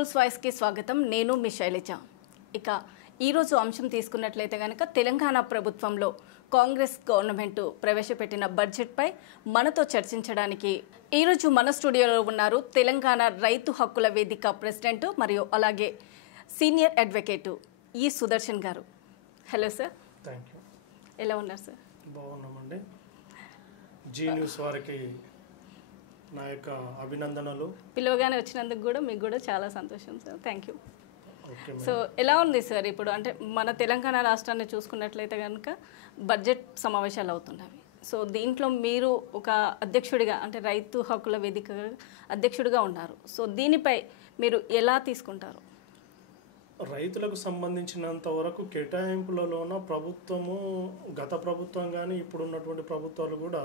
Peoples వాయిస్కి స్వాగతం. నేను మీ శైలజ. ఇక ఈరోజు అంశం తీసుకున్నట్లయితే కనుక తెలంగాణ ప్రభుత్వంలో కాంగ్రెస్ గవర్నమెంట్ ప్రవేశపెట్టిన బడ్జెట్పై మనతో చర్చించడానికి ఈరోజు మన స్టూడియోలో ఉన్నారు తెలంగాణ రైతు హక్కుల వేదిక ప్రెసిడెంట్ మరియు అలాగే సీనియర్ అడ్వకేటు ఈ సుదర్శన్ గారు. Hello sir. Thank you. ఎలా ఉన్నారు సార్? బాగున్నామండి. జీ న్యూస్ వారికి నా యొక్క అభినందనలు. పిలువగానే వచ్చినందుకు కూడా మీకు కూడా చాలా సంతోషం sir. Thank you. Okay. So ఎలా ఉంది సార్ ఇప్పుడు అంటే మన తెలంగాణ రాష్ట్రాన్ని చూసుకున్నట్లయితే కనుక బడ్జెట్ సమావేశాలు అవుతున్నాయి. సో దీంట్లో మీరు ఒక అధ్యక్షుడిగా అంటే రైతు హక్కుల వేదిక అధ్యక్షుడిగా ఉన్నారు. సో దీనిపై మీరు ఎలా తీసుకుంటారు? రైతులకు సంబంధించినంత వరకు కేటాయింపులలోన ప్రభుత్వము, గత ప్రభుత్వం కానీ ఇప్పుడు ఉన్నటువంటి ప్రభుత్వాలు కూడా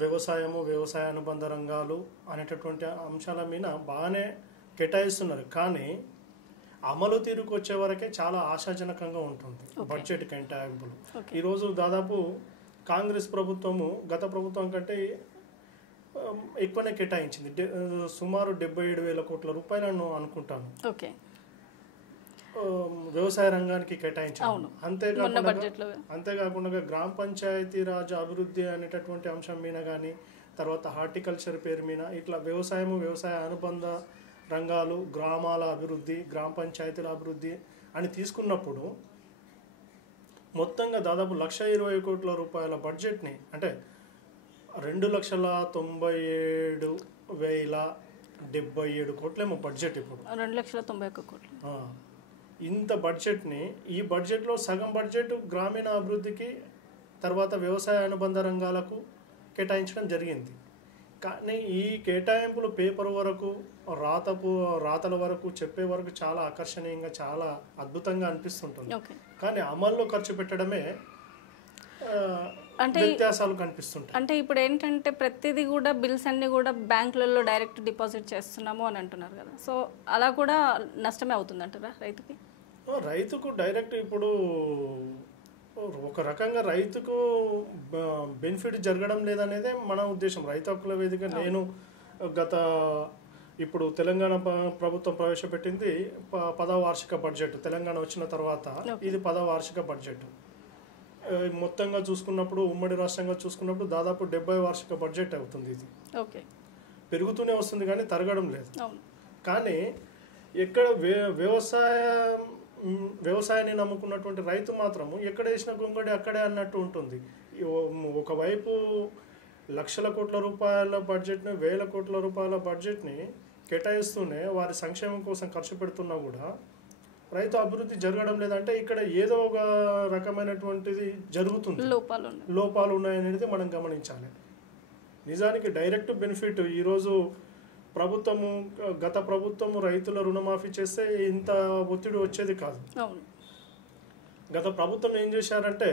వ్యవసాయము, వ్యవసాయ అనుబంధ రంగాలు అనేటటువంటి అంశాల మీద బాగానే కేటాయిస్తున్నారు. కానీ అమలు తీరుకు వచ్చే వరకే చాలా ఆశాజనకంగా ఉంటుంది బడ్జెట్ కేటాయింపులు. ఈరోజు దాదాపు కాంగ్రెస్ ప్రభుత్వము గత ప్రభుత్వం కంటే ఎక్కువనే కేటాయించింది. సుమారు 77,000 కోట్ల రూపాయలను అనుకుంటాను ఓకే వ్యవసాయ రంగానికి కేటాయించారు. అంతేకాకుండా గ్రామ పంచాయతీ రాజ్ అభివృద్ధి అనేటటువంటి అంశం మీద కానీ, తర్వాత హార్టికల్చర్ పేరు మీద ఇట్లా వ్యవసాయము, వ్యవసాయ అనుబంధ రంగాలు, గ్రామాల అభివృద్ధి, గ్రామ పంచాయతీల అభివృద్ధి అని తీసుకున్నప్పుడు మొత్తంగా దాదాపు 1,20,000 కోట్ల రూపాయల బడ్జెట్ని, అంటే 2,97,077 కోట్లేమో బడ్జెట్ ఇప్పుడు. 2,91,000 కోట్లు. ఇంత బడ్జెట్ని, ఈ బడ్జెట్లో సగం బడ్జెట్ గ్రామీణ అభివృద్ధికి, తర్వాత వ్యవసాయ అనుబంధ రంగాలకు కేటాయించడం జరిగింది. కానీ ఈ కేటాయింపులు పేపర్ వరకు, రాతల వరకు, చెప్పే వరకు చాలా ఆకర్షణీయంగా, చాలా అద్భుతంగా అనిపిస్తుంటుంది. కానీ అమల్లో ఖర్చు పెట్టడమే అంటే వ్యత్యాసాలు కనిపిస్తుంటాయి. అంటే ఇప్పుడు ఏంటంటే ప్రతిదీ కూడా బిల్స్ అన్ని కూడా బ్యాంకులలో డైరెక్ట్ డిపాజిట్ చేస్తున్నాము అని అంటున్నారు కదా. సో అలా కూడా నష్టమే అవుతుంది అంటారా రైతుకి? రైతుకు డైరెక్ట్ ఇప్పుడు ఒక రకంగా రైతుకు బెనిఫిట్ జరగడం లేదనేదే మన ఉద్దేశం. రైతు హక్కుల వేదిక నేను ఇప్పుడు తెలంగాణ ప్రభుత్వం ప్రవేశపెట్టింది 10వ వార్షిక బడ్జెట్. తెలంగాణ వచ్చిన తర్వాత ఇది 10వ వార్షిక బడ్జెట్. మొత్తంగా చూసుకున్నప్పుడు, ఉమ్మడి రాష్ట్రంగా చూసుకున్నప్పుడు దాదాపు 70 వార్షిక బడ్జెట్ అవుతుంది. ఇది పెరుగుతూనే వస్తుంది కానీ తరగడం లేదు. కానీ ఎక్కడ వ్యవసాయాన్ని నమ్ముకున్నటువంటి రైతు మాత్రము ఎక్కడ వేసిన గొంగడి అక్కడే అన్నట్టు ఉంటుంది. ఒకవైపు 1,00,000 కోట్ల రూపాయల బడ్జెట్ని, 1,000 కోట్ల రూపాయల బడ్జెట్ని కేటాయిస్తూనే వారి సంక్షేమం కోసం ఖర్చు పెడుతున్నా కూడా రైతు అభివృద్ధి జరగడం లేదంటే ఇక్కడ ఏదో ఒక రకమైనటువంటిది జరుగుతుంది, లోపాలు ఉన్నాయనేది మనం గమనించాలి. నిజానికి డైరెక్ట్ బెనిఫిట్ ఈరోజు గత ప్రభుత్వము రైతుల రుణమాఫీ చేస్తే ఇంత ఒత్తిడి వచ్చేది కాదు. గత ప్రభుత్వం ఏం చేశారంటే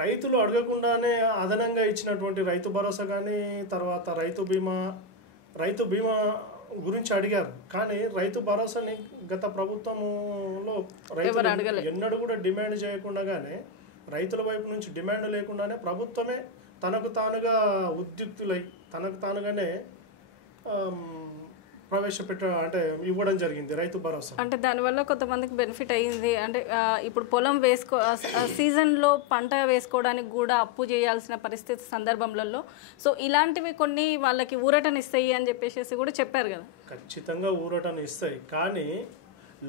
రైతులు అడగకుండానే అదనంగా ఇచ్చినటువంటి రైతు భరోసా కానీ, తర్వాత రైతు బీమా గురించి అడిగారు. కానీ రైతు భరోసాని గత ప్రభుత్వంలో రైతులు ఎన్నడూ కూడా డిమాండ్ చేయకుండానే, రైతుల వైపు నుంచి డిమాండ్ లేకుండానే ప్రభుత్వమే తనకు తానుగా ఉద్యుక్తులై తనకు తానుగానే అంటే ఇవ్వడం జరిగింది రైతు భరోసా. అంటే దానివల్ల కొంతమందికి బెనిఫిట్ అయ్యింది. అంటే ఇప్పుడు పొలం సీజన్లో పంట వేసుకోవడానికి కూడా అప్పు చేయాల్సిన పరిస్థితి సందర్భంలో సో ఇలాంటివి కొన్ని వాళ్ళకి ఊరటనిస్తాయి అని చెప్పేసి కూడా చెప్పారు కదా. ఖచ్చితంగా ఊరటనిస్తాయి. కానీ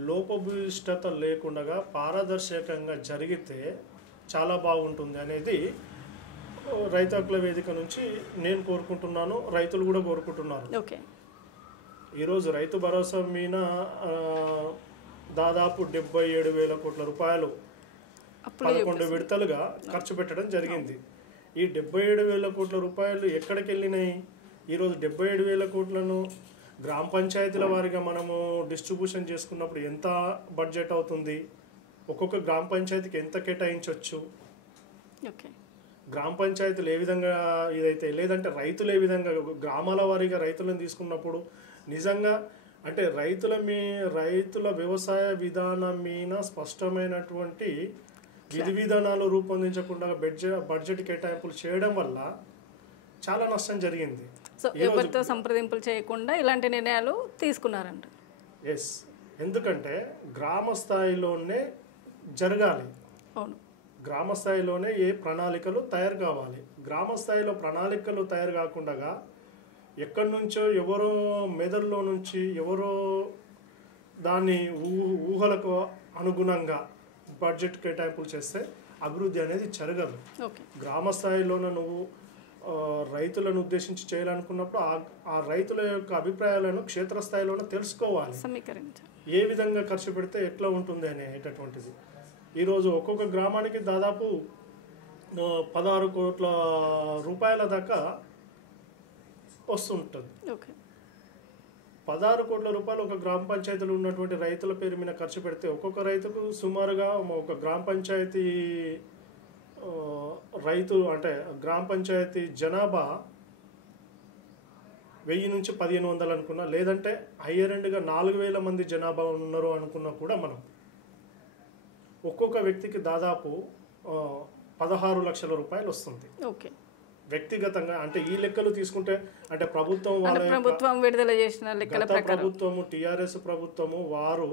లోపభూయిష్టత లేకుండా పారదర్శకంగా జరిగితే చాలా బాగుంటుంది అనేది రైతు హక్కుల వేదిక నుంచి నేను కోరుకుంటున్నాను, రైతులు కూడా కోరుకుంటున్నారు. ఓకే. ఈరోజు రైతు భరోసా మీద దాదాపు 77,000 కోట్ల రూపాయలు 11 విడతలుగా ఖర్చు పెట్టడం జరిగింది. ఈ 77,000 కోట్ల రూపాయలు ఎక్కడికి వెళ్ళినాయి? ఈరోజు 77,000 కోట్లను గ్రామ పంచాయతీల వారిగా మనము డిస్ట్రిబ్యూషన్ చేసుకున్నప్పుడు ఎంత బడ్జెట్ అవుతుంది, ఒక్కొక్క గ్రామ పంచాయతీకి ఎంత కేటాయించవచ్చు, గ్రామ పంచాయతీలు ఏ విధంగా ఇదైతే, లేదంటే రైతులు ఏ విధంగా గ్రామాల వారీగా రైతులను తీసుకున్నప్పుడు నిజంగా అంటే రైతుల వ్యవసాయ విధానం మీద స్పష్టమైనటువంటి విధి విధానాలు రూపొందించకుండా బడ్జెట్ కేటాయింపులు చేయడం వల్ల చాలా నష్టం జరిగింది. సో ఎవరితో సంప్రదింపులు చేయకుండా ఇలాంటి నిర్ణయాలు తీసుకున్నారంట. ఎస్, ఎందుకంటే గ్రామ స్థాయిలోనే జరగాలి. అవును, గ్రామ స్థాయిలోనే ఏ ప్రణాళికలు తయారు కావాలి. గ్రామ స్థాయిలో ప్రణాళికలు తయారు కాకుండా ఎక్కడి నుంచో ఎవరో మెదడులో నుంచి ఎవరో దాన్ని ఊహలకు అనుగుణంగా బడ్జెట్ కేటాయింపులు చేస్తే అభివృద్ధి అనేది జరగదు. గ్రామ స్థాయిలోనే నువ్వు రైతులను ఉద్దేశించి చేయాలనుకున్నప్పుడు ఆ రైతుల యొక్క అభిప్రాయాలను క్షేత్రస్థాయిలోనే తెలుసుకోవాలి. ఏ విధంగా ఖర్చు పెడితే ఎట్లా ఉంటుంది అనేటటువంటిది. ఈరోజు ఒక్కొక్క గ్రామానికి దాదాపు 16 కోట్ల రూపాయల దాకా వస్తుంటుంది. 16 కోట్ల రూపాయలు ఒక గ్రామ పంచాయతీలో ఉన్నటువంటి రైతుల పేరు మీద ఖర్చు పెడితే ఒక్కొక్క రైతుకు సుమారుగా ఒక గ్రామ పంచాయతీ రైతు అంటే గ్రామ పంచాయతీ జనాభా 1000 నుంచి 1500 అనుకున్నా, లేదంటే హయ్యర్ ఎండ్గా 4000 మంది జనాభా ఉన్నారు అనుకున్నా కూడా మనం ఒక్కొక్క వ్యక్తికి దాదాపు 16 లక్షల రూపాయలు వస్తుంది వ్యక్తిగతంగా. అంటే ఈ లెక్కలు తీసుకుంటే అంటే ప్రభుత్వం విడుదల చేసిన లెక్కల ప్రకారం ప్రభుత్వము టీఆర్ఎస్ ప్రభుత్వము వారు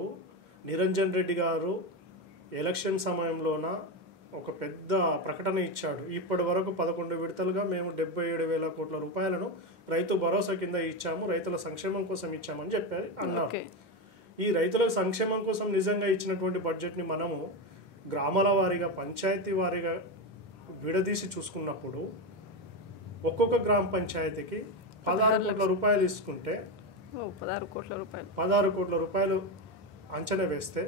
నిరంజన్ రెడ్డి గారు ఎలక్షన్ సమయంలోన ఒక పెద్ద ప్రకటన ఇచ్చాడు. ఇప్పటి వరకు 11 విడతలుగా మేము 77,000 కోట్ల రూపాయలను రైతు భరోసా కింద ఇచ్చాము, రైతుల సంక్షేమం కోసం ఇచ్చామని చెప్పారు అన్నారు. ఈ రైతుల సంక్షేమం కోసం నిజంగా ఇచ్చినటువంటి బడ్జెట్ని మనము గ్రామాల వారీగా పంచాయతీ వారీగా విడదీసి చూసుకున్నప్పుడు ఒక్కొక్క గ్రామ పంచాయతీకి 16 కోట్ల రూపాయలు ఇసుకుంటే 16 కోట్ల రూపాయలు అంచనా వేస్తే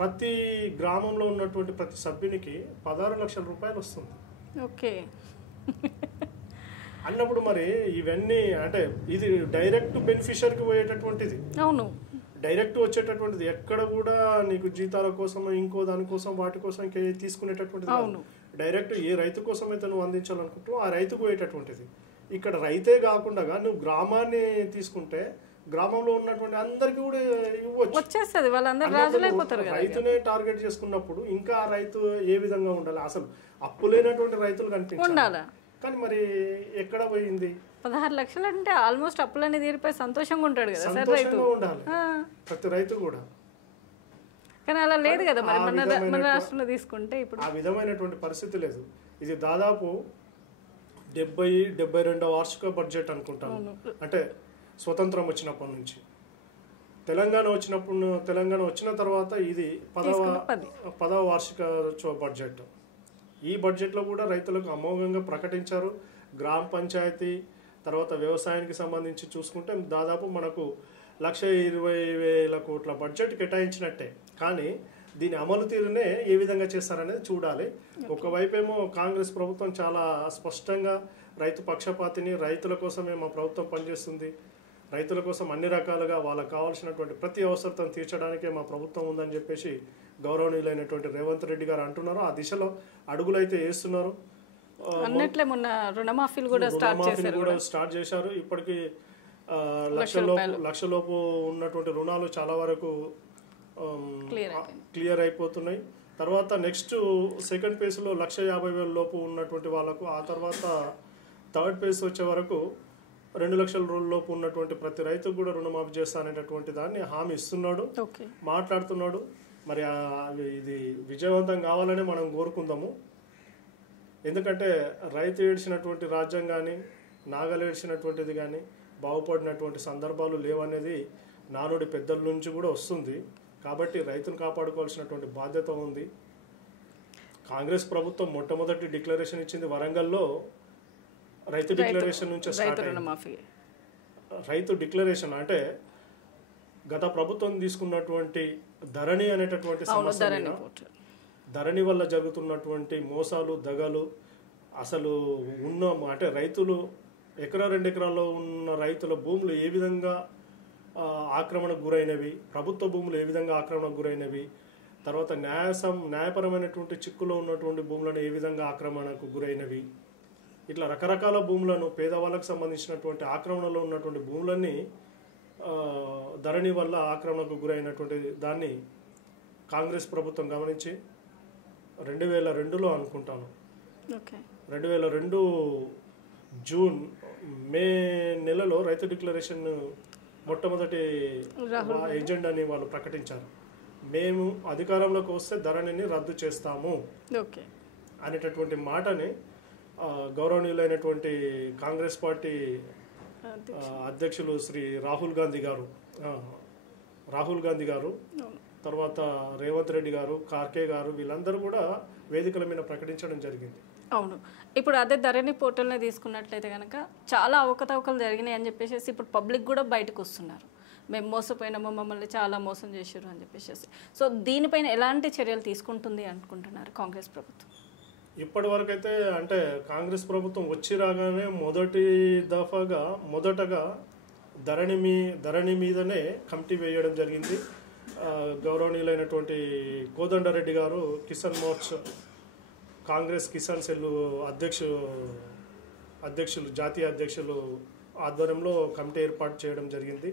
ప్రతి గ్రామంలో ఉన్నటువంటి ప్రతి సభ్యునికి 16 లక్షల రూపాయలు వస్తుంది. అన్నప్పుడు మరి ఇవన్నీ అంటే ఇది డైరెక్ట్ బెనిఫిషియర్కి పోయేటటువంటిది. అవును, డైరెక్ట్ వచ్చేటటువంటిది. ఎక్కడ కూడా నీకు జీతాల కోసం ఇంకో దానికోసం వాటి కోసం తీసుకునేటటువంటిది. డైరెక్ట్ ఏ రైతు కోసం అయితే నువ్వు అందించాలనుకుంటావు ఆ రైతుకు పోయేటటువంటిది. ఇక్కడ రైతే కాకుండా నువ్వు గ్రామాన్ని తీసుకుంటే గ్రామంలో ఉన్నటువంటి అందరికీ కూడా ఇవ్వచ్చు. రైతునే టార్గెట్ చేసుకున్నప్పుడు ఇంకా ఆ రైతు ఏ విధంగా ఉండాలి? అసలు అప్పు లేనటువంటి రైతులు కనిపించాలి. కానీ మరి ఎక్కడ పోయింది? 16 లక్షలు అంటే ఆల్మోస్ట్ అప్పులన్నీ తీరిపోయి సంతోషంగా ఉంటాడు కదా. సంతోషంగా ఉండాలి ప్రతి రైతు కూడా. కానీ అలా లేదు కదా. మరి మన రాష్ట్రంలో తీసుకుంటే ఇప్పుడు ఆ విధమైనటువంటి పరిస్థితి లేదు. ఇది దాదాపు 72వ వార్షిక బడ్జెట్ అనుకుంటాను. అంటే స్వతంత్రం వచ్చినప్పటి నుంచి తెలంగాణ వచ్చిన తర్వాత ఇది 10వ వార్షిక బడ్జెట్. ఈ బడ్జెట్లో కూడా రైతులకు అమోఘంగా ప్రకటించారు. గ్రామ పంచాయతీ తర్వాత వ్యవసాయానికి సంబంధించి చూసుకుంటే దాదాపు మనకు 1,20,000 కోట్ల బడ్జెట్ కేటాయించినట్టే. కానీ దీని అమలు తీరునే ఏ విధంగా చేస్తారనేది చూడాలి. ఒకవైపేమో కాంగ్రెస్ ప్రభుత్వం చాలా స్పష్టంగా రైతు పక్షపాతిని, రైతుల కోసమే మా ప్రభుత్వం పనిచేస్తుంది, రైతుల కోసం అన్ని రకాలుగా వాళ్ళకు కావాల్సినటువంటి ప్రతి అవసరతను తీర్చడానికే మా ప్రభుత్వం ఉందని చెప్పేసి గౌరవనీయులైనటువంటి రేవంత్ రెడ్డి గారు అంటున్నారు. ఆ దిశలో అడుగులైతే వేస్తున్నారు. అన్నట్లే మొన్న రుణమాఫీలు కూడా స్టార్ట్ చేశారు. ఇప్పటికి లక్షలోపు ఉన్నటువంటి రుణాలు చాలా వరకు క్లియర్ అయిపోతున్నాయి. తర్వాత నెక్స్ట్ సెకండ్ ఫేజ్లో 1,50,000 లోపు ఉన్నటువంటి వాళ్ళకు, ఆ తర్వాత థర్డ్ ఫేజ్ వచ్చే వరకు 2 లక్షల లోపు ఉన్నటువంటి ప్రతి రైతుకు కూడా రుణమాఫీ చేస్తానేటటువంటి దాన్ని హామీ ఇస్తున్నాడు, మాట్లాడుతున్నాడు. మరి ఇది విజయవంతం కావాలని మనం కోరుకుందాము. ఎందుకంటే రైతు ఏడ్చినటువంటి రాజ్యం కానీ నాగలు ఏడ్చినటువంటిది కానీ బాగుపడినటువంటి సందర్భాలు లేవనేది నానుడి పెద్దల నుంచి కూడా వస్తుంది. కాబట్టి రైతును కాపాడుకోవాల్సినటువంటి బాధ్యత ఉంది. కాంగ్రెస్ ప్రభుత్వం మొట్టమొదటి డిక్లరేషన్ ఇచ్చింది వరంగల్లో. రైతు డిక్లరేషన్ నుంచి స్టార్ట్ అయింది. రైతు డిక్లరేషన్ అంటే గత ప్రభుత్వం తీసుకున్నటువంటి ధరణి అనేటటువంటి సమస్య, ధరణి వల్ల జరుగుతున్నటువంటి మోసాలు, దగలు, అసలు అంటే రైతులు ఎకరా 2 ఎకరాల్లో ఉన్న రైతుల భూములు ఏ విధంగా ఆక్రమణకు గురైనవి, ప్రభుత్వ భూములు ఏ విధంగా ఆక్రమణకు గురైనవి, తర్వాత న్యాయపరమైనటువంటి చిక్కులో ఉన్నటువంటి భూములను ఏ విధంగా ఆక్రమణకు గురైనవి, ఇట్లా రకరకాల భూములను పేదవాళ్ళకు సంబంధించినటువంటి ఆక్రమణలో ఉన్నటువంటి భూములన్నీ ధరణి వల్ల ఆక్రమణకు గురైనటువంటి దాన్ని కాంగ్రెస్ ప్రభుత్వం గమనించి 2002లో అనుకుంటాను 2002 మే నెలలో రైతు డిక్లరేషన్ మొట్టమొదటి ఎజెండాని వాళ్ళు ప్రకటించారు. మేము అధికారంలోకి వస్తే ధరణిని రద్దు చేస్తాము అనేటటువంటి మాటని గౌరవనీయులైనటువంటి కాంగ్రెస్ పార్టీ అధ్యక్షులు శ్రీ రాహుల్ గాంధీ గారు తర్వాత రేవంత్ రెడ్డి గారు, కార్కే గారు, వీళ్ళందరూ కూడా వేదికల మీద ప్రకటించడం జరిగింది. అవును, ఇప్పుడు అదే ధరణి పోర్టల్ని తీసుకున్నట్లయితే కనుక చాలా అవకతవకలు జరిగినాయి అని చెప్పేసి ఇప్పుడు పబ్లిక్ కూడా బయటకు వస్తున్నారు. మేము మోసపోయినామో, మమ్మల్ని చాలా మోసం చేశారు అని చెప్పేసి. సో దీనిపైన ఎలాంటి చర్యలు తీసుకుంటుంది అనుకుంటున్నారు కాంగ్రెస్ ప్రభుత్వం? ఇప్పటి వరకు అయితే అంటే కాంగ్రెస్ ప్రభుత్వం వచ్చి రాగానే మొదటగా ధరణి మీదనే కమిటీ వేయడం జరిగింది. గౌరవనీయులైనటువంటి కోదండరెడ్డి గారు కాంగ్రెస్ కిసాన్ సెల్ జాతీయ అధ్యక్షులు ఆధ్వర్యంలో కమిటీ ఏర్పాటు చేయడం జరిగింది.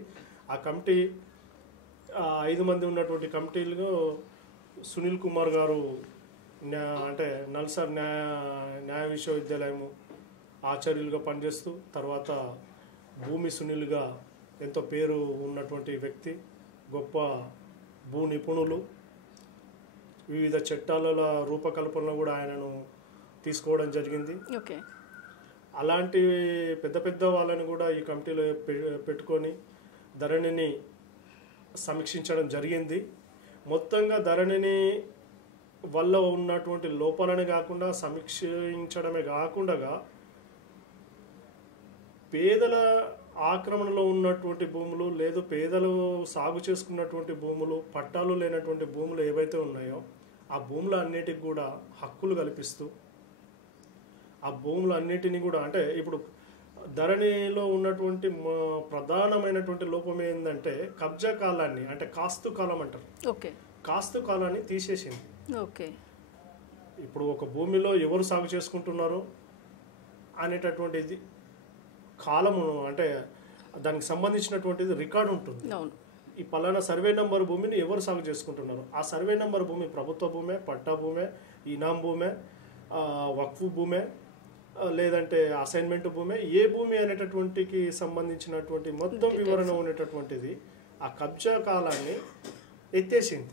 ఆ కమిటీ 5 మంది ఉన్నటువంటి కమిటీలో సునీల్ కుమార్ గారు అంటే నల్సార్ న్యాయ విశ్వవిద్యాలయం ఆచార్యులుగా పనిచేస్తూ, తర్వాత భూమి సునీల్గా ఎంతో పేరు ఉన్నటువంటి వ్యక్తి, గొప్ప భూ నిపుణులు, వివిధ చట్టాల రూపకల్పనలో కూడా ఆయనను తీసుకోవడం జరిగింది. అలాంటి పెద్ద వాళ్ళని కూడా ఈ కమిటీలో పెట్టుకొని ధరణిని సమీక్షించడం జరిగింది. మొత్తంగా ధరణిని వల్ల ఉన్నటువంటి లోపాలని కాకుండా సమీక్షించడమే కాకుండా పేదల ఆక్రమణలో ఉన్నటువంటి భూములు, లేదు పేదలు సాగు చేసుకున్నటువంటి భూములు, పట్టాలు లేనటువంటి భూములు ఏవైతే ఉన్నాయో ఆ భూముల అన్నిటికి కూడా హక్కులు కల్పిస్తూ, ఆ భూములు అన్నిటిని కూడా అంటే ఇప్పుడు ధరణిలో ఉన్నటువంటి ప్రధానమైనటువంటి లోపం ఏంటంటే కబ్జా కాలాన్ని, అంటే కాస్తు కాలం అంటారు, కాస్తు కాలాన్ని తీసేసింది. ఇప్పుడు ఒక భూమిలో ఎవరు సాగు చేసుకుంటున్నారు అనేటటువంటిది కాలము, అంటే దానికి సంబంధించినటువంటిది రికార్డు ఉంటుంది. ఈ పలానా సర్వే నంబర్ భూమిని ఎవరు సాగు చేసుకుంటున్నారు, ఆ సర్వే నంబర్ భూమి ప్రభుత్వ భూమే, పట్టా భూమే, ఇనాం భూమే, వక్ఫ్ భూమే, లేదంటే అసైన్మెంట్ భూమే, ఏ భూమి అనేటటువంటికి సంబంధించినటువంటి మొత్తం వివరణ ఉండేటటువంటిది ఆ కబ్జా కాలాన్ని ఎత్తేసింది.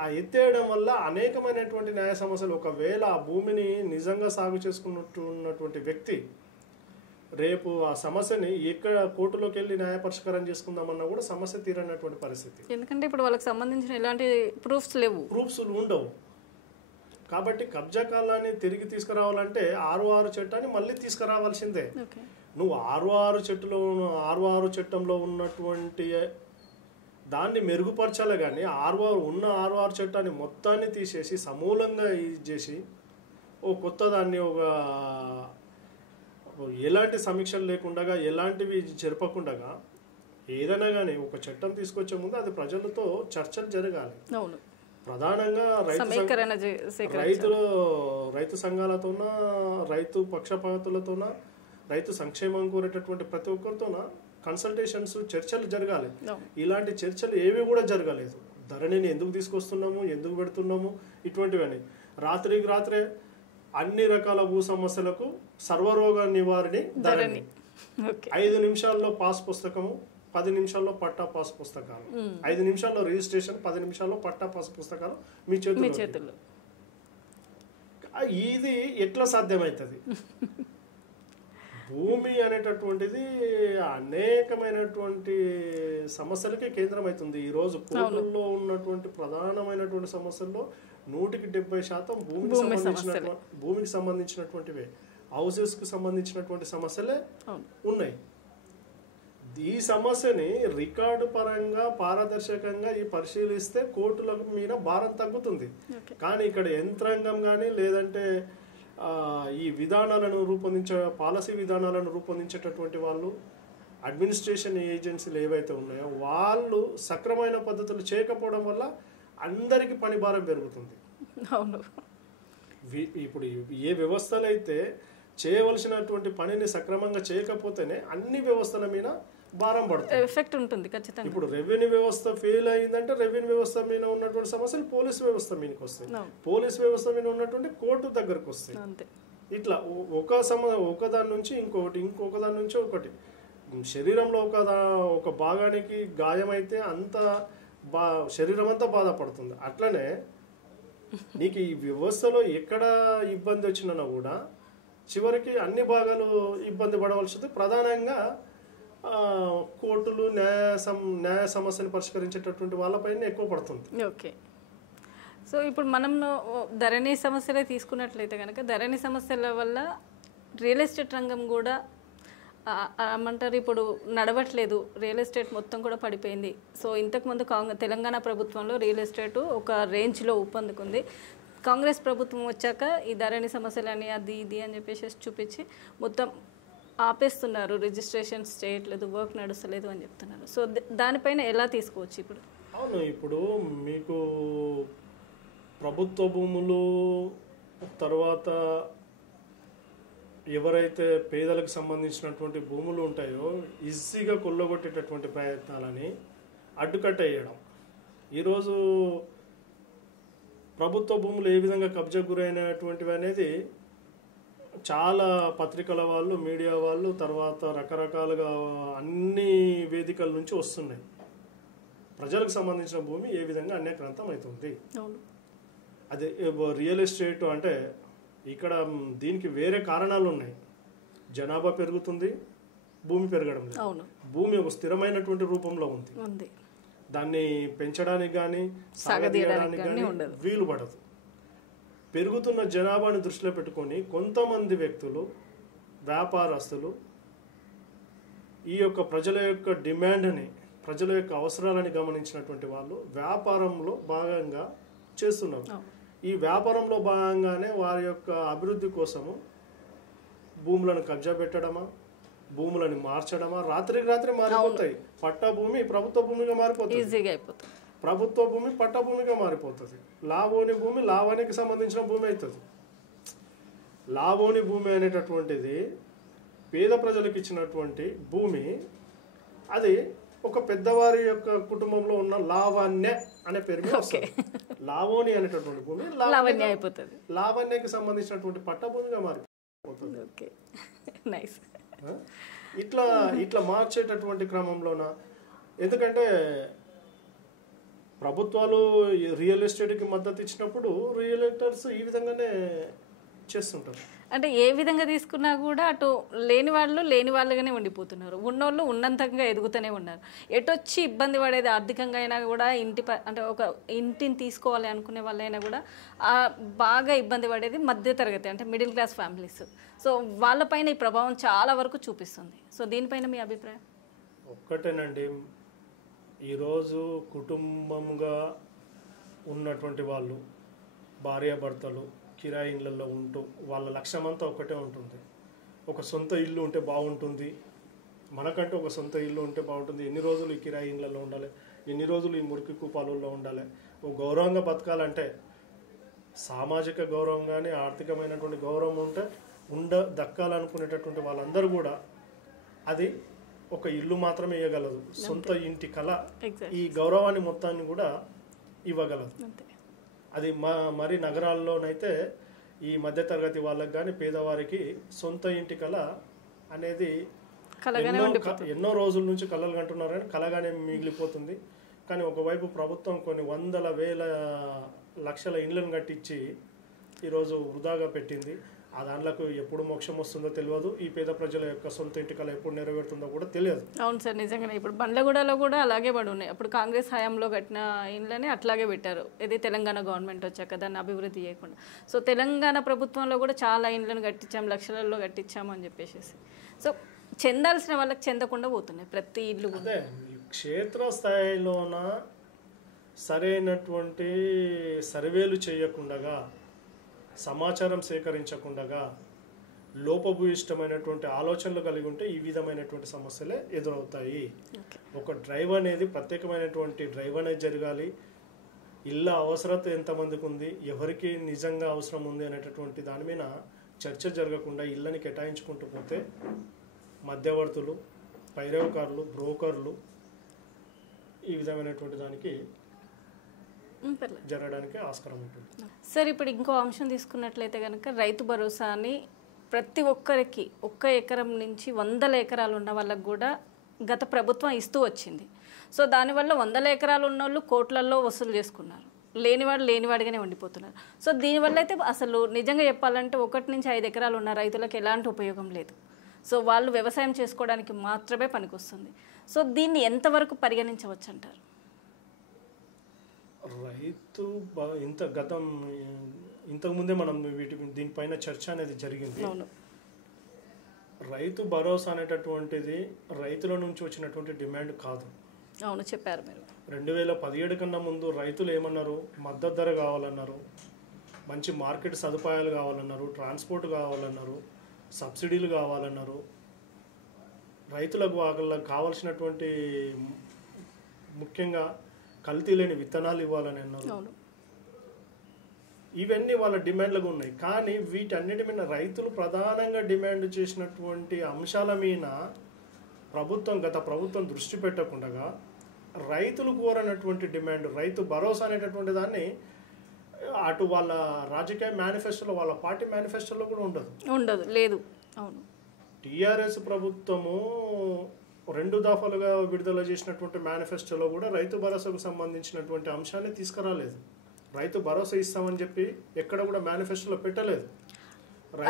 ఆ ఎత్తేయడం వల్ల అనేకమైనటువంటి న్యాయ సమస్యలు, ఒకవేళ ఆ భూమిని నిజంగా సాగు చేసుకున్నటువంటి వ్యక్తి రేపు ఆ సమస్యని ఎక్కడ కోర్టులోకి వెళ్ళి న్యాయ పరిష్కారం చేసుకుందామన్నా కూడా సమస్య తీరనటువంటి పరిస్థితి. ఎందుకంటే ఇప్పుడు వాళ్ళకి సంబంధించిన ఎలాంటి ప్రూఫ్స్ ఉండవు. కాబట్టి కబ్జా కాలాన్ని తిరిగి తీసుకురావాలంటే 6 చట్టాన్ని మళ్ళీ తీసుకురావాల్సిందే. నువ్వు 6 చట్టంలో ఉన్నటువంటి దాన్ని మెరుగుపరచాలి, కానీ 6 చట్టాన్ని మొత్తాన్ని తీసేసి సమూలంగా ఇది చేసి కొత్త దాన్ని ఎలాంటి సమీక్షలు లేకుండా, ఎలాంటివి జరపకుండా ఏదైనా కానీ ఒక చట్టం తీసుకొచ్చే ముందు అది ప్రజలతో చర్చలు జరగాలి. ప్రధానంగా రైతు సంఘాలతోన, రైతు పక్షపాతులతోన, రైతు సంక్షేమం కోరేటటువంటి ప్రతి ఒక్కరితోన కన్సల్టేషన్స్, చర్చలు జరగాలి. ఇలాంటి చర్చలు ఏవి కూడా జరగలేదు. ధరణిని ఎందుకు తీసుకొస్తున్నాము, ఎందుకు పెడుతున్నాము, ఇటువంటివన్నీ రాత్రికి రాత్రే అన్ని రకాల భూ సమస్యలకు సర్వరోగ నివారణి ధరణి. 5 నిమిషాల్లో పాస్ పుస్తకము, 10 నిమిషాల్లో పట్టా పాస్ పుస్తకాలు, 5 నిమిషాల్లో రిజిస్ట్రేషన్, 10 నిమిషాల్లో పట్టా పాస్ పుస్తకాలు మీ చేతుల్లో. ఇది ఎట్లా సాధ్యమవుతుంది? భూమి అనేటటువంటిది అనేకమైనటువంటి సమస్యలకి కేంద్రం అవుతుంది. ఈరోజు కోర్టుల్లో ఉన్నటువంటి ప్రధానమైనటువంటి సమస్యల్లో 170% భూమికి సంబంధించినటువంటివే, హౌసెస్కి సంబంధించినటువంటి సమస్యలే ఉన్నాయి. ఈ సమస్యని రికార్డు పరంగా పారదర్శకంగా పరిశీలిస్తే కోర్టుల మీద భారం తగ్గుతుంది. కానీ ఇక్కడ యంత్రాంగం కానీ లేదంటే ఈ విధానాలను పాలసీ విధానాలను రూపొందించేటటువంటి వాళ్ళు, అడ్మినిస్ట్రేషన్ ఏజెన్సీలు ఏవైతే ఉన్నాయో వాళ్ళు సక్రమైన పద్ధతులు చేయకపోవడం వల్ల అందరికి పని భారం పెరుగుతుంది. ఇప్పుడు ఏ వ్యవస్థలు అయితే చేయవలసినటువంటి పనిని సక్రమంగా చేయకపోతేనే అన్ని వ్యవస్థల మీద భారం పడుతుంది, ఎఫెక్ట్ ఉంటుంది ఖచ్చితంగా. ఇప్పుడు రెవెన్యూ వ్యవస్థ ఫెయిల్ అయిందంటే రెవెన్యూ వ్యవస్థ మీద ఉన్నటువంటి సమస్యలు పోలీస్ వ్యవస్థ మీదకి వస్తాయి, పోలీస్ వ్యవస్థ మీద ఉన్నటువంటి కోర్టు దగ్గరకు వస్తాయి. ఇట్లా ఒక దాని నుంచి ఇంకొక దాని నుంచి ఒకటి శరీరంలో ఒక భాగానికి గాయమైతే అంత శరీరం అంతా బాధపడుతుంది. అట్లనే నీకు ఈ వ్యవస్థలో ఎక్కడ ఇబ్బంది వచ్చినా కూడా చివరికి అన్ని భాగాలు ఇబ్బంది పడవలసింది. ప్రధానంగా కోర్టులు న్యాయ సమస్యను పరిష్కరించేటటువంటి వాళ్ళపైన ఎక్కువ పడుతుంది. ఓకే. సో ఇప్పుడు మనం ధరణి సమస్యలే తీసుకున్నట్లయితే కనుక ధరణి సమస్యల వల్ల రియల్ ఎస్టేట్ రంగం కూడా ఏమంటారు ఇప్పుడు నడవట్లేదు. రియల్ ఎస్టేట్ మొత్తం కూడా పడిపోయింది. సో ఇంతకుముందు తెలంగాణ ప్రభుత్వంలో రియల్ ఎస్టేట్ ఒక రేంజ్లో ఊపందుకుంది. కాంగ్రెస్ ప్రభుత్వం వచ్చాక ఈ ధరణి సమస్యలని అది ఇది అని చెప్పేసి చూపించి మొత్తం ఆపేస్తున్నారు. రిజిస్ట్రేషన్స్ చేయట్లేదు, వర్క్ నడుస్తలేదు అని చెప్తున్నారు. సో దానిపైన ఎలా తీసుకోవచ్చు ఇప్పుడు? అవును, ఇప్పుడు మీకు ప్రభుత్వ భూములు తర్వాత ఎవరైతే పేదలకు సంబంధించినటువంటి భూములు ఉంటాయో ఈజీగా కొల్లగొట్టేటటువంటి ప్రయత్నాలని అడ్డుకట్టేయడం. ఈరోజు ప్రభుత్వ భూములు ఏ విధంగా కబ్జా గురైనటువంటివి అనేది చాలా పత్రికల వాళ్ళు, మీడియా వాళ్ళు, తర్వాత రకరకాలుగా అన్ని వేదికల నుంచి వస్తున్నాయి. ప్రజలకు సంబంధించిన భూమి ఏ విధంగా అన్యాక్రాంతం అవుతుంది. అదే రియల్ ఎస్టేట్ అంటే ఇక్కడ దీనికి వేరే కారణాలు ఉన్నాయి. జనాభా పెరుగుతుంది, భూమి పెరగడం లేదు. భూమి ఒక స్థిరమైనటువంటి రూపంలో ఉంది. దాన్ని పెంచడానికి కానీ సాగదీయడానికి కానీ వీలు పడదు. పెరుగుతున్న జనాభాని దృష్టిలో పెట్టుకొని కొంతమంది వ్యక్తులు, వ్యాపారస్తులు ఈ యొక్క ప్రజల యొక్క డిమాండ్ని, ప్రజల యొక్క అవసరాలని గమనించినటువంటి వాళ్ళు వ్యాపారంలో భాగంగా చేస్తున్నారు. ఈ వ్యాపారంలో భాగంగానే వారి యొక్క అభివృద్ధి కోసము భూములను కబ్జా పెట్టడమా, భూములను మార్చడమా, రాత్రికి రాత్రి మారిపోతాయి. పట్టా భూమి ప్రభుత్వ భూమిగా మారిపోతుంది, ప్రభుత్వ భూమి పట్టా భూమిగా మారిపోతుంది. లావోని భూమి లావానికి సంబంధించిన భూమి అవుతుంది. లావోని భూమి అనేటటువంటిది పేద ప్రజలకు ఇచ్చినటువంటి భూమి. అది ఒక పెద్దవారి యొక్క కుటుంబంలో ఉన్న లావణ్య అనే పేరు మీద వస్తుంది. లావోని అనేటటువంటి భూమి లావణ్యకి సంబంధించినటువంటి పట్టభూమిగా మారిపోతుంది. ఇట్లా మార్చేటటువంటి క్రమంలోన ఎందుకంటే ప్రభుత్వాలు రియల్ ఎస్టేట్కి మద్దతు ఇచ్చినప్పుడు రియల్టర్స్ ఈ విధంగానే చేస్తుంటారు. అంటే ఏ విధంగా తీసుకున్నా కూడా అటు లేని వాళ్ళుగానే ఉండిపోతున్నారు, ఉన్నోళ్ళు ఉన్నంతగా ఎదుగుతూనే ఉన్నారు. ఎటొచ్చి ఇబ్బంది పడేది ఆర్థికంగా అయినా కూడా అంటే ఒక ఇంటిని తీసుకోవాలి అనుకునే వాళ్ళైనా కూడా బాగా ఇబ్బంది పడేది మధ్యతరగతి అంటే మిడిల్ క్లాస్ ఫ్యామిలీస్. సో వాళ్ళపైన ఈ ప్రభావం చాలా వరకు చూపిస్తుంది. సో దీనిపైన మీ అభిప్రాయం? ఒక్కటేనండి, ఈరోజు కుటుంబంగా ఉన్నటువంటి వాళ్ళు, భార్యాభర్తలు కిరాయి ఇళ్ళల్లో ఉంటూ వాళ్ళ లక్ష్యం అంతా ఒకటే ఉంటుంది. ఒక సొంత ఇల్లు ఉంటే బాగుంటుంది, మనకంటూ ఒక సొంత ఇల్లు ఉంటే బాగుంటుంది. ఎన్ని రోజులు ఈ కిరాయి ఇళ్ళల్లో ఉండాలి, ఎన్ని రోజులు ఈ మురికి కూపాలలో ఉండాలి. ఒక గౌరవంగా బతకాలంటే సామాజిక గౌరవం కానీ ఆర్థికమైనటువంటి గౌరవం ఉంటే దక్కాలనుకునేటటువంటి వాళ్ళందరూ కూడా అది ఒక ఇల్లు మాత్రమే ఇవ్వగలదు. సొంత ఇంటి కళ ఈ గౌరవాన్ని మొత్తాన్ని కూడా ఇవ్వగలదు. అది మరి నగరాల్లోనైతే ఈ మధ్యతరగతి వాళ్ళకి కానీ పేదవారికి సొంత ఇంటి కళ అనేది ఎన్నో రోజుల నుంచి కళలు కంటున్నారు కానీ కళగానే మిగిలిపోతుంది. కానీ ఒకవైపు ప్రభుత్వం కొన్ని వందల వేల లక్షల ఇండ్లను కట్టించి ఈరోజు వృధాగా పెట్టింది. ఆ దాంట్లోకి ఎప్పుడు మోక్షం వస్తుందో తెలియదు. ఈ పేద ప్రజల యొక్క సొంత ఇంటి కళ ఎప్పుడు నెరవేరుతుందో కూడా తెలియదు. అవును సార్, నిజంగానే ఇప్పుడు బండ్లగూడలో కూడా అలాగే పడి ఉన్నాయి. అప్పుడు కాంగ్రెస్ హయాంలో కట్టిన ఇండ్లని అట్లాగే పెట్టారు. ఇది తెలంగాణ గవర్నమెంట్ వచ్చాక దాన్ని అభివృద్ధి చేయకుండా. సో తెలంగాణ ప్రభుత్వంలో కూడా చాలా ఇండ్లను కట్టించాం, లక్షలలో కట్టించాము అని చెప్పేసి. సో చెందాల్సిన వాళ్ళకి చెందకుండా పోతున్నాయి ప్రతి ఇల్లు. అదే క్షేత్రస్థాయిలోన సరైనటువంటి సర్వేలు చేయకుండా, సమాచారం సేకరించకుండా, లోపభూయిష్టమైనటువంటి ఆలోచనలు కలిగి ఉంటే ఈ విధమైనటువంటి సమస్యలే ఎదురవుతాయి. ఒక డ్రైవ్ అనేది ప్రత్యేకమైనటువంటి డ్రైవ్ అనేది జరగాలి. ఇళ్ళ అవసరత ఎంతమందికి ఉంది, ఎవరికి నిజంగా అవసరం ఉంది అనేటటువంటి దాని మీద చర్చ జరగకుండా ఇళ్ళని కేటాయించుకుంటూ పోతే మధ్యవర్తులు, పైరవకారులు, బ్రోకర్లు ఈ విధమైనటువంటి దానికి జరగడానికి ఆస్కారం ఉంటుంది. సార్ ఇప్పుడు ఇంకో అంశం తీసుకున్నట్లయితే కనుక రైతు భరోసాని ప్రతి ఒక్కరికి ఒక్క ఎకరం నుంచి 100 ఎకరాలు ఉన్న వాళ్ళకు కూడా గత ప్రభుత్వం ఇస్తూ వచ్చింది. సో దానివల్ల 100 ఎకరాలు ఉన్న వాళ్ళు కోట్లల్లో వసూలు చేసుకున్నారు, లేనివాడు లేనివాడిగానే ఉండిపోతున్నారు. సో దీనివల్ల అయితే అసలు నిజంగా చెప్పాలంటే 1 నుంచి 5 ఎకరాలు ఉన్న రైతులకు ఎలాంటి ఉపయోగం లేదు. సో వాళ్ళు వ్యవసాయం చేసుకోవడానికి మాత్రమే పనికొస్తుంది. సో దీన్ని ఎంతవరకు పరిగణించవచ్చు అంటారు? రైతు ఇంతకుముందే మనం దీనిపైన చర్చ అనేది జరిగింది. రైతు భరోసా అనేటటువంటిది రైతుల నుంచి వచ్చినటువంటి డిమాండ్ కాదు. అవును, చెప్పారు మీరు. 2017 కన్నా ముందు రైతులు ఏమన్నారు? మద్దతు ధర కావాలన్నారు, మంచి మార్కెట్ సదుపాయాలు కావాలన్నారు, ట్రాన్స్పోర్ట్ కావాలన్నారు, సబ్సిడీలు కావాలన్నారు, రైతులకు వాళ్ళకి కావాల్సినటువంటి ముఖ్యంగా కల్తీ లేని విత్తనాలు ఇవ్వాలని అన్నారు. ఇవన్నీ వాళ్ళ డిమాండ్లుగా ఉన్నాయి. కానీ వీటన్నిటి మీద రైతులు ప్రధానంగా డిమాండ్ చేసినటువంటి అంశాల మీద గత ప్రభుత్వం దృష్టి పెట్టకుండా రైతులు కోరనటువంటి డిమాండ్ రైతు భరోసా అనేటటువంటి దాన్ని అటు వాళ్ళ రాజకీయ మేనిఫెస్టోలో, వాళ్ళ పార్టీ మేనిఫెస్టోలో కూడా ఉండదు. లేదు. అవును, టీఆర్ఎస్ ప్రభుత్వము 2 దఫాలుగా విడుదల చేసినటువంటి మేనిఫెస్టోలో కూడా రైతు భరోసాకు సంబంధించినటువంటి అంశాన్ని తీసుకురాలేదు. రైతు భరోసా ఇస్తామని చెప్పి ఎక్కడ కూడా మేనిఫెస్టోలో పెట్టలేదు.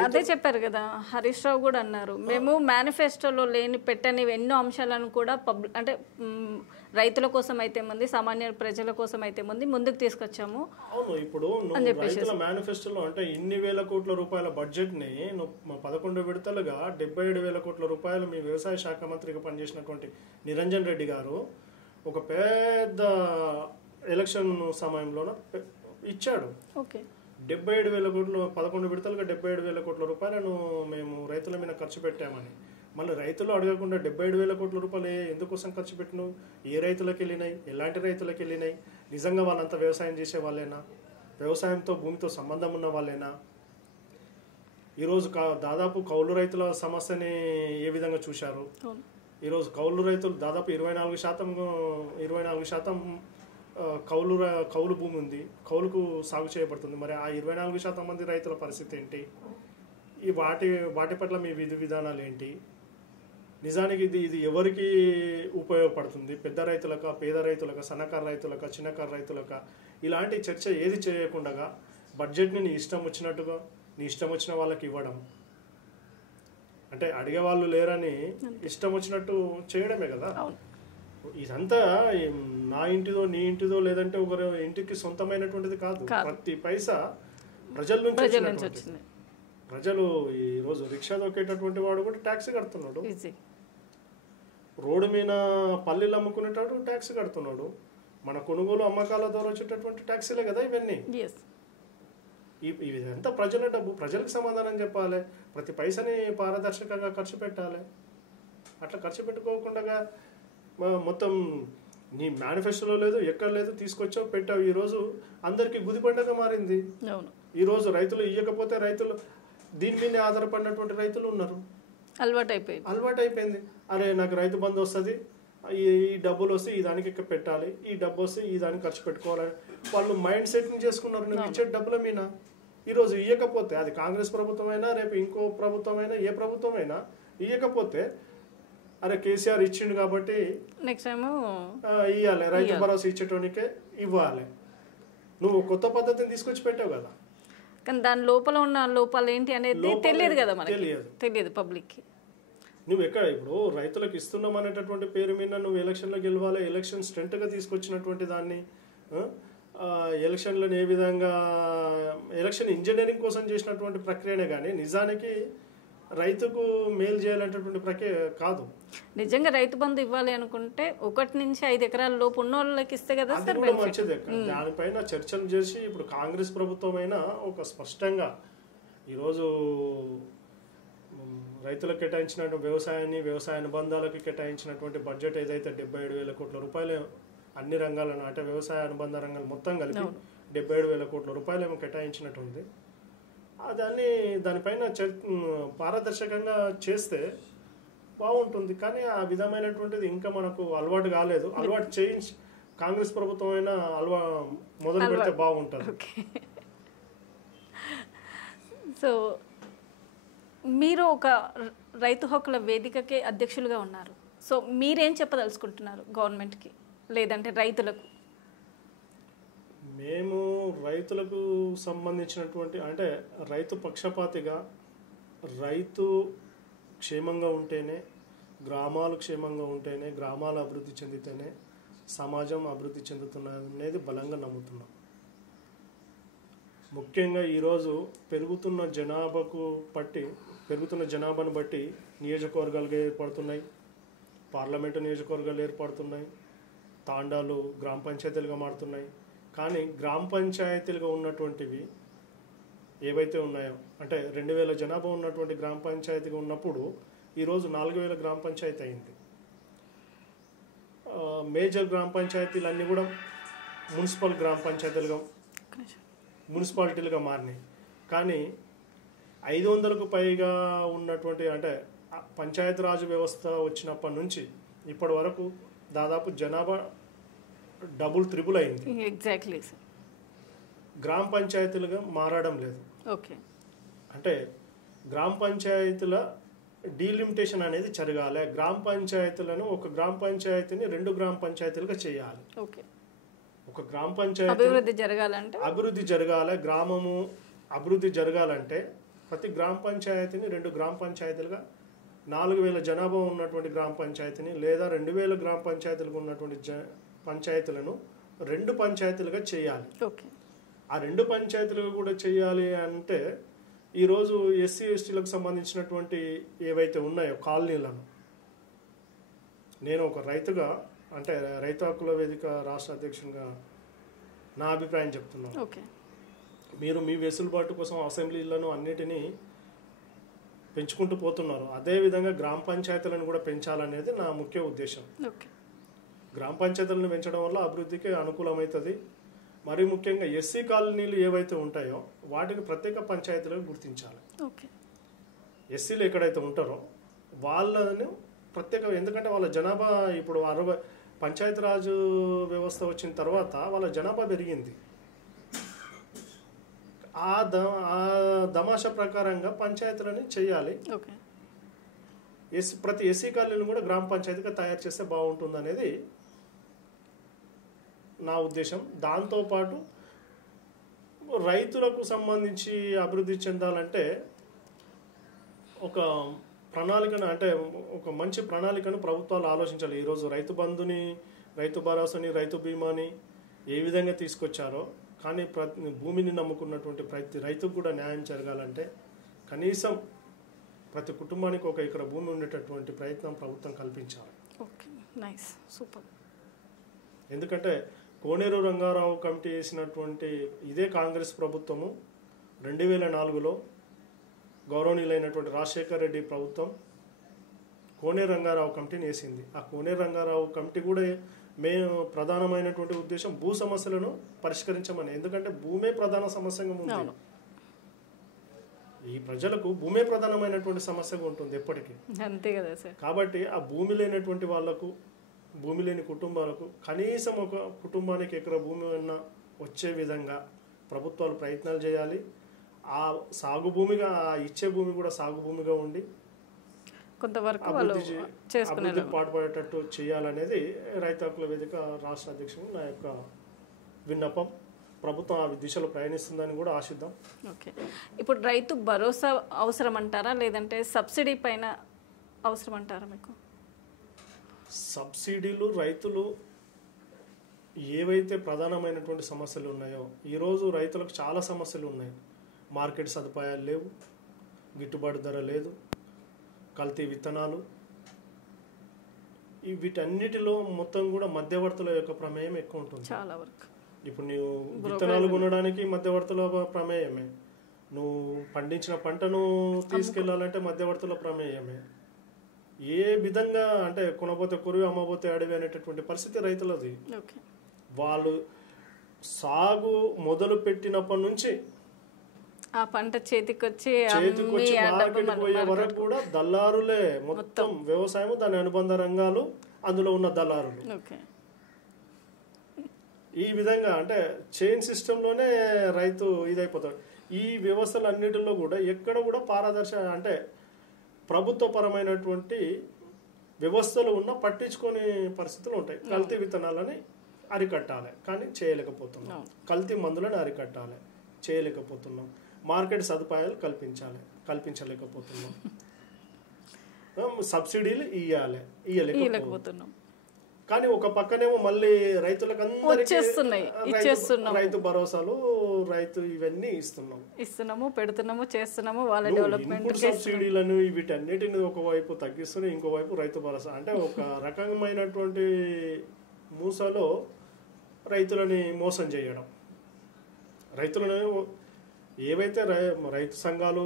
అదే చెప్పారు కదా, హరీష్ రావు కూడా అన్నారు, మేము మేనిఫెస్టోలో పెట్టని ఎన్నో అంశాలను కూడా అంటే రైతుల కోసం అయితే మంది, సామాన్య ప్రజల కోసం అయితే మంది ముందుకు తీసుకొచ్చాము. అవును, ఇప్పుడు రైతుల మేనిఫెస్టోలో అంటే ఇన్ని వేల కోట్ల రూపాయల బడ్జెట్ ని 11 విడతలుగా 77,000 కోట్ల రూపాయలు మీ వ్యవసాయ శాఖ మంత్రిగా పనిచేసినటువంటి నిరంజన్ రెడ్డి గారు ఒక పెద్ద ఎలక్షన్ సమయంలో ఇచ్చాడు. 77,000 కోట్లు, 11 విడతలుగా 77,000 కోట్ల రూపాయలను మేము రైతుల మీద ఖర్చు పెట్టామని. మళ్ళీ రైతులు అడగకుండా 77,000 కోట్ల రూపాయలు ఎందుకోసం ఖర్చు పెట్టినావు? ఏ రైతులకు వెళ్ళినాయి? ఎలాంటి రైతులకు వెళ్ళినాయి? నిజంగా వాళ్ళంతా వ్యవసాయం చేసే వాళ్ళేనా? వ్యవసాయంతో భూమితో సంబంధం ఉన్న వాళ్ళేనా? ఈరోజు దాదాపు కౌలు రైతుల సమస్యని ఏ విధంగా చూశారు? ఈరోజు కౌలు రైతులు దాదాపు 24% కౌలు భూమి ఉంది, కౌలుకు సాగు చేయబడుతుంది. మరి ఆ 24% మంది రైతుల పరిస్థితి ఏంటి? ఈ వాటి పట్ల మీ విధి విధానాలు ఏంటి? నిజానికి ఇది ఎవరికి ఉపయోగపడుతుంది? పెద్ద రైతులకా, పేద రైతులకా, సన్నకారు రైతులకా, చిన్నకారు రైతులకా? ఇలాంటి చర్చ ఏది చేయకుండా బడ్జెట్ని నీ ఇష్టం వచ్చినట్టుగా, నీ ఇష్టం వచ్చిన వాళ్ళకి ఇవ్వడం, అంటే అడిగే వాళ్ళు లేరని ఇష్టం వచ్చినట్టు చేయడమే కదా. ఇదంతా నా ఇంటిదో, నీ ఇంటిదో, లేదంటే ఒకరి ఇంటికి సొంతమైనటువంటిది కాదు. ప్రతి పైసా ప్రజల నుంచి వచ్చింది. ప్రజలు ఈరోజు రిక్షా దొక్కేటటువంటి వాడు కూడా ట్యాక్స్ కడుతున్నాడు, రోడ్డు మీద పల్లీలు అమ్ముకునేటాడు ట్యాక్స్ కడుతున్నాడు, మన కొనుగోలు అమ్మకాల ద్వారా వచ్చేటటువంటి ట్యాక్సీలే కదా ఇవన్నీ. ఇదంతా ప్రజల డబ్బు, ప్రజలకు సమాధానం చెప్పాలి, ప్రతి పైసని పారదర్శకంగా ఖర్చు పెట్టాలి. అట్లా ఖర్చు పెట్టుకోకుండా మొత్తం నీ మేనిఫెస్టోలో లేదు, ఎక్కడ లేదు, తీసుకొచ్చావు, పెట్టావు. ఈరోజు అందరికీ గుదిబండగా మారింది. ఈరోజు రైతులు ఇవ్వకపోతే రైతులు దీని మీద ఆధారపడినటువంటి రైతులు ఉన్నారు. అలవాటు అయిపోయింది. అరే నాకు రైతు బంధు వస్తుంది, ఈ డబ్బులు వస్తే ఈ దానికి పెట్టాలి, ఈ డబ్బు వస్తే ఈ దానికి ఖర్చు పెట్టుకోవాలని వాళ్ళు మైండ్ సెట్ని చేసుకున్నారు. నువ్వు ఇచ్చే డబ్బుల మీద ఈరోజు ఇవ్వకపోతే, అది కాంగ్రెస్ ప్రభుత్వం అయినా, రేపు ఇంకో ప్రభుత్వం అయినా, ఏ ప్రభుత్వం అయినా ఇవ్వకపోతే, అరే కేసీఆర్ ఇచ్చిండు కాబట్టి నెక్స్ట్ టైం ఇవ్వాలి, రైతు భరోసా ఇచ్చేటోనికే ఇవ్వాలి. నువ్వు కొత్త పద్ధతిని తీసుకొచ్చి పెట్టావు కదా, కానీ దాని లోపల ఉన్న లోపాలు ఏంటి అనేది తెలియదు కదా, మనకి తెలియదు పబ్లిక్కి. నువ్వు ఎక్కడ ఇప్పుడు రైతులకు ఇస్తున్నాం అనేటటువంటి పేరు మీద నువ్వు ఎలక్షన్లో గెలవాలి, ఎలక్షన్ స్ట్రెంట్గా తీసుకొచ్చినటువంటి దాన్ని, ఎలక్షన్లను ఏ విధంగా ఎలక్షన్ ఇంజనీరింగ్ కోసం చేసినటువంటి ప్రక్రియనే కానీ నిజానికి రైతుకు మేలు చేయాలనేటటువంటి ప్రక్రియ కాదు. నిజంగా రైతు బంధు ఇవ్వాలి అనుకుంటే 1 నుంచి 5 ఎకరాల లోపు ఉన్న వాళ్ళకి ఇస్తే కదా సార్ మంచిది. దానిపైన చర్చలు చేసి ఇప్పుడు కాంగ్రెస్ ప్రభుత్వం అయినా ఒక స్పష్టంగా ఈరోజు రైతులకు కేటాయించిన వ్యవసాయ అనుబంధాలకు కేటాయించినటువంటి బడ్జెట్ ఏదైతే 77,000 కోట్ల రూపాయలు అన్ని రంగాలను, అంటే వ్యవసాయ అనుబంధ రంగాలు మొత్తం కలిపి 77,000 కోట్ల రూపాయలు ఏమో కేటాయించినటువంటి దానిపైన పారదర్శకంగా చేస్తే బాగుంటుంది. కానీ ఆ విధమైనటువంటిది ఇంకా మనకు అలవాటు కాలేదు. అలవాటు చేయించి కాంగ్రెస్ ప్రభుత్వం అయినా మొదలు పెడితే బాగుంటుంది. సో మీరు ఒక రైతు హక్కుల వేదికకే అధ్యక్షులుగా ఉన్నారు. సో మీరేం చెప్పదలుచుకుంటున్నారు గవర్నమెంట్కి లేదంటే రైతులకు? మేము రైతులకు సంబంధించినటువంటి అంటే రైతు పక్షపాతిగా రైతు క్షేమంగా ఉంటేనే, గ్రామాలు క్షేమంగా ఉంటేనే, గ్రామాలు అభివృద్ధి చెందితేనే సమాజం అభివృద్ధి చెందుతున్నది అనేది బలంగా నమ్ముతున్నాం. ముఖ్యంగా ఈరోజు పెరుగుతున్న జనాభాను బట్టి నియోజకవర్గాలుగా ఏర్పడుతున్నాయి, పార్లమెంటు నియోజకవర్గాలు ఏర్పడుతున్నాయి, తాండాలు గ్రామ పంచాయతీలుగా మారుతున్నాయి. కానీ గ్రామ పంచాయతీలుగా ఉన్నటువంటివి ఏవైతే ఉన్నాయో అంటే 2000 జనాభా ఉన్నటువంటి గ్రామ పంచాయతీగా ఉన్నప్పుడు ఈరోజు 4000 గ్రామ పంచాయతీ అయింది. మేజర్ గ్రామ పంచాయతీలన్నీ కూడా మున్సిపాలిటీలుగా మారినాయి. కానీ 500కు పైగా ఉన్నటువంటి అంటే పంచాయతీరాజ్ వ్యవస్థ వచ్చినప్పటి నుంచి ఇప్పటి వరకు దాదాపు జనాభా డబుల్ త్రిబుల్ అయింది. ఎగ్జాక్ట్లీ. గ్రామ పంచాయతీలుగా మారడం లేదు. ఓకే. అంటే గ్రామ పంచాయతీల డీలిమిటేషన్ అనేది జరగాలి. గ్రామ పంచాయతీలను ఒక గ్రామ పంచాయతీని 2 గ్రామ పంచాయతీలుగా చేయాలి. ఓకే. ఒక గ్రామ పంచాయతీ అభివృద్ధి జరగాలి, గ్రామము అభివృద్ధి జరగాలంటే ప్రతి గ్రామ పంచాయతీని 2 గ్రామ పంచాయతీలుగా, 4000 జనాభా ఉన్నటువంటి గ్రామ పంచాయతీని లేదా 2000 గ్రామ పంచాయతీలకు ఉన్నటువంటి పంచాయతీలను 2 పంచాయతీలుగా చేయాలి. ఆ 2 పంచాయతీలుగా కూడా చేయాలి అంటే ఈరోజు ఎస్సీ ఎస్టీలకు సంబంధించినటువంటి ఏవైతే ఉన్నాయో కాలనీలను, నేను ఒక రైతుగా అంటే రైతు హక్కుల వేదిక రాష్ట్ర అధ్యక్షునిగా నా అభిప్రాయం చెప్తున్నాను. మీరు మీ వెసులుబాటు కోసం అసెంబ్లీలను అన్నిటినీ పెంచుకుంటూ పోతున్నారు. అదేవిధంగా గ్రామ పంచాయతీలను కూడా పెంచాలనేది నా ముఖ్య ఉద్దేశం. గ్రామ పంచాయతీలను పెంచడం వల్ల అభివృద్ధికి అనుకూలమవుతుంది. మరి ముఖ్యంగా ఎస్సీ కాలనీలు ఏవైతే ఉంటాయో వాటిని ప్రత్యేక పంచాయతీలుగా గుర్తించాలి. ఎస్సీలు ఎక్కడైతే ఉంటారో వాళ్ళను ప్రత్యేక, ఎందుకంటే వాళ్ళ జనాభా ఇప్పుడు 60 పంచాయతీరాజ్ వ్యవస్థ వచ్చిన తర్వాత వాళ్ళ జనాభా పెరిగింది. ఆ దమాషా ప్రకారంగా పంచాయతీలని చేయాలి. ప్రతి ఎస్సీ కాలనీలను కూడా గ్రామ పంచాయతీగా తయారు చేస్తే బాగుంటుంది అనేది నా ఉద్దేశం. దాంతోపాటు రైతులకు సంబంధించి అభివృద్ధి చెందాలంటే ఒక ప్రణాళికను అంటే ఒక మంచి ప్రణాళికను ప్రభుత్వాలు ఆలోచించాలి. ఈరోజు రైతు బంధుని, రైతు భరోసాని, రైతు బీమాని ఏ విధంగా తీసుకొచ్చారో, కానీ భూమిని నమ్ముకున్నటువంటి ప్రతి రైతుకు కూడా న్యాయం జరగాలంటే కనీసం ప్రతి కుటుంబానికి 1 ఎకరా భూమి ఉండేటటువంటి ప్రయత్నం ప్రభుత్వం కల్పించాలి. ఎందుకంటే కోనేరు రంగారావు కమిటీ వేసినటువంటి ఇదే కాంగ్రెస్ ప్రభుత్వము 2004లో గౌరవనీయులైనటువంటి రాజశేఖర్ రెడ్డి ప్రభుత్వం కోనేరు రంగారావు కమిటీని వేసింది. ఆ కోనేరు రంగారావు కమిటీ కూడా మేము ప్రధానమైనటువంటి ఉద్దేశం భూ సమస్యలను పరిష్కరించమని. ఎందుకంటే భూమే ప్రధాన సమస్యగా ఉంది. ఈ ప్రజలకు భూమే ప్రధానమైనటువంటి సమస్యగా ఉంటుంది ఎప్పటికీ. అంతే కదా సార్. కాబట్టి ఆ భూమి లేనటువంటి వాళ్లకు, భూమి లేని కుటుంబాలకు కనీసం ఒక కుటుంబానికి ఎకరా భూమి ఉన్న వచ్చే విధంగా ప్రభుత్వాలు ప్రయత్నాలు చేయాలి. ఆ సాగు భూమిగా, ఆ ఇచ్చే భూమి కూడా సాగు భూమిగా ఉండి కొంతవరకు అభివృద్ధి పాటుపడేటట్టు చేయాలనేది రైతు హక్కుల వేదిక రాష్ట్ర అధ్యక్షుడు నా యొక్క విన్నపం. ప్రభుత్వం ఆ దిశలో ప్రయాణిస్తుందని కూడా ఆశిద్దాం. ఓకే. ఇప్పుడు రైతు భరోసా అవసరం అంటారా లేదంటే సబ్సిడీ పైన అవసరం అంటారా? మీకు సబ్సిడీలు, రైతులు ఏవైతే ప్రధానమైనటువంటి సమస్యలు ఉన్నాయో, ఈరోజు రైతులకు చాలా సమస్యలు ఉన్నాయి. మార్కెట్ సదుపాయాలు లేవు, గిట్టుబాటు ధర లేదు, కల్తీ విత్తనాలు, వీటన్నిటిలో మొత్తం కూడా మధ్యవర్తుల యొక్క ప్రమేయం ఎక్కువ ఉంటుంది. చాలా వరకు ఇప్పుడు నువ్వు విత్తనాలు కొనడానికి మధ్యవర్తుల ప్రమేయమే, నువ్వు పండించిన పంటను తీసుకెళ్లాలంటే మధ్యవర్తుల ప్రమేయమే. ఏ విధంగా అంటే కొనబోతే కొరివి, అమ్మబోతే అడవి అనేటటువంటి పరిస్థితి రైతులది. వాళ్ళు సాగు మొదలు పెట్టినప్పటి నుంచి ఆ పంట చేతికొచ్చి మార్కెట్ పోయే వరకు కూడా దళారులే మొత్తం. వ్యవసాయం, దాని అనుబంధ రంగాలు, అందులో ఉన్న దళారులు. ఈ విధంగా అంటే చైన్ సిస్టంలోనే రైతు ఇదైపోతాడు. ఈ వ్యవస్థలన్నిటిలో కూడా ఎక్కడ కూడా అంటే ప్రభుత్వపరమైనటువంటి వ్యవస్థలు ఉన్న పట్టించుకునే పరిస్థితులు ఉంటాయి. కల్తీ విత్తనాలని అరికట్టాలి కానీ చేయలేకపోతున్నాం, కల్తీ మందులను అరికట్టాలి చేయలేకపోతున్నాం, మార్కెట్ సదుపాయాలు కల్పించలేకపోతున్నాం, సబ్సిడీలు ఇయ్యలేకపోతున్నాం. కానీ ఒక పక్కనేమో మళ్ళీ రైతులకు అందరికీ రైతు భరోసాలు ఇవన్నీ ఇస్తున్నాము పెడుతున్నాము చేస్తున్నాము. వాళ్ళ డెవలప్మెంట్ సబ్సిడీలను వీటన్నిటిని ఒకవైపు తగ్గిస్తున్నాయి, ఇంకోవైపు రైతు భరోసా అంటే ఒక రకమైనటువంటి మూసలో రైతులని మోసం చేయడం. రైతులను ఏవైతే రైతు సంఘాలు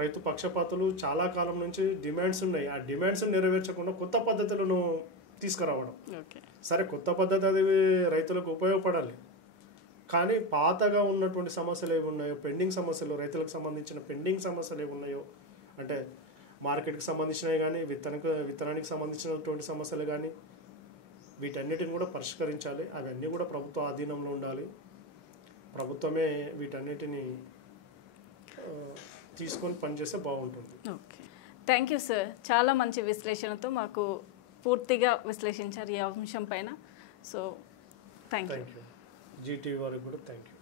రైతు పక్షపాతులు చాలా కాలం నుంచి డిమాండ్స్ ఉన్నాయి, ఆ డిమాండ్స్ నెరవేర్చకుండా కొత్త పద్ధతులను తీసుకురావడం. సరే కొత్త పద్ధతి అది రైతులకు ఉపయోగపడాలి, కానీ పాతగా ఉన్నటువంటి సమస్యలు ఏవి ఉన్నాయో, పెండింగ్ సమస్యలు, రైతులకు సంబంధించిన పెండింగ్ సమస్యలు ఏవి ఉన్నాయో, అంటే మార్కెట్కి సంబంధించినవి కానీ విత్తనానికి సంబంధించినటువంటి సమస్యలు కానీ వీటన్నిటిని కూడా పరిష్కరించాలి. అవన్నీ కూడా ప్రభుత్వ ఆధీనంలో ఉండాలి. ప్రభుత్వమే వీటన్నిటిని తీసుకొని పనిచేస్తే బాగుంటుంది. Okay, thank you sir. చాలా మంచి విశ్లేషణతో మాకు పూర్తిగా విశ్లేషించారు ఈ అంశం పైన. So thank you. జీటీవీ వారికి కూడా థ్యాంక్ యూ.